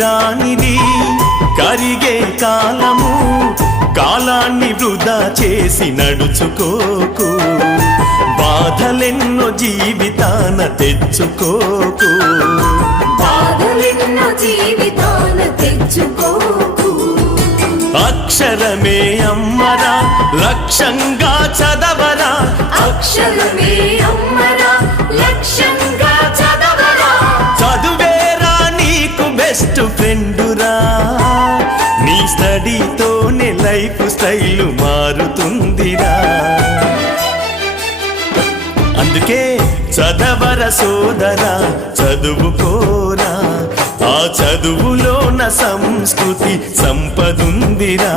రానిది కరిగే కాలము, కాలాన్ని వృధా చేసి నడుచుకోకు, బాధలెన్నో జీవితాన తెచ్చుకోకు, బాధలెన్నో జీవితాన తెచ్చుకోకు. అక్షరమే అమ్మరా లక్ష్యంగా చదవరా, అక్షరమే అమ్మరా లక్ష్యంగా చదవరా, చదువేరా నీకు బెస్ట్ ఫ్రెండురా, నీ స్టడీతోనే లైఫ్ స్టైల్ మారుతుందిరా. అందుకే చదవర సోదరా చదువుకోరా, ఆ చదువులోన సంస్కృతి సంపదుందిరా.